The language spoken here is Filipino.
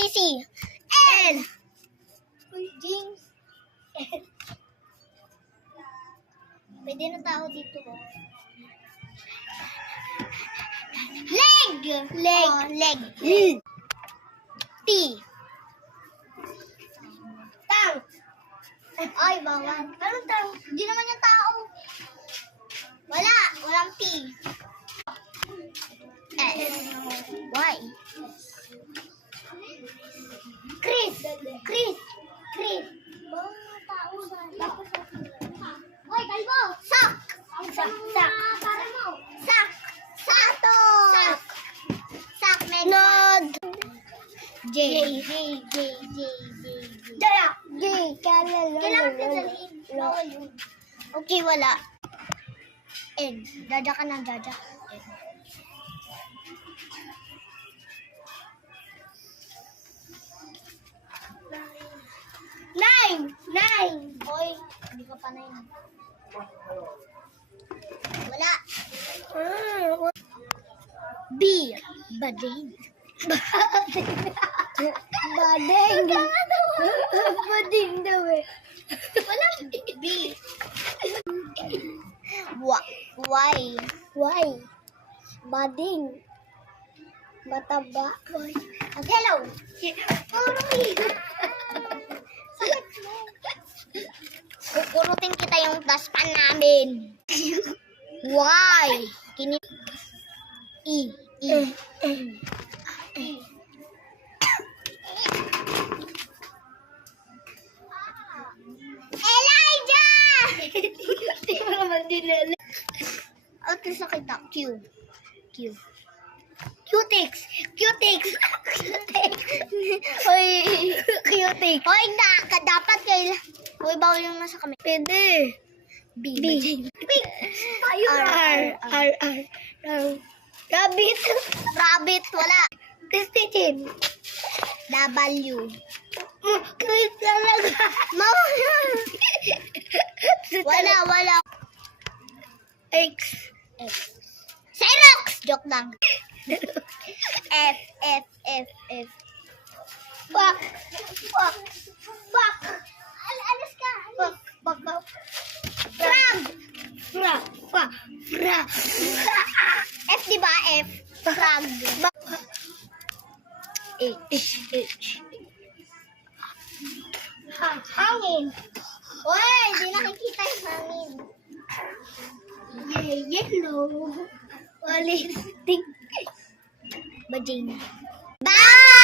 ABC. L. James. Pwede na tao dito. Leg. Leg. Oh, leg. T. Tang. Ay, bawal. Anong tang? Hindi naman yung tao. Wala. Walang T. S. Y. Chris. Chris. Chris. Bawang tao sa... Hoy, kalbo! Sak! Sak. Sak. Para mo. Sak. Sato. Sak. Sak. Nod. J. J. J. J. Jaya. J. Kailangan pinaliin. Bawal yun. Okay, wala. N. Jaja ka ng jaja. Nine. Nine. Hoy, hindi ka pa nine. Wala. B. Bading. Bading. Bading daw eh. Wala. B. Y. Y. Bading. Mataba. Hello. Kukurutin kita yung daspan namin. Y. E. E. Elijah! Hindi mo naman dinala. Ito sa kita. Q. Q. Cutix. Cutix. Cutix. Hoy. Cutix. Hoy, dapat kayo. Hoy, bawal yung nasa kami. Pwede. B. R. Rabbit. Rabbit. Wala. Christine. W. Chris talaga. Wala. X. Xerox. Joke lang. F. Fuck. Alas ka. Fuck. Frog. F, diba? F. Frog. H. Hangin. Uy, di nakikita yung hangin. Yellow. Walistik. Bajing. Bye!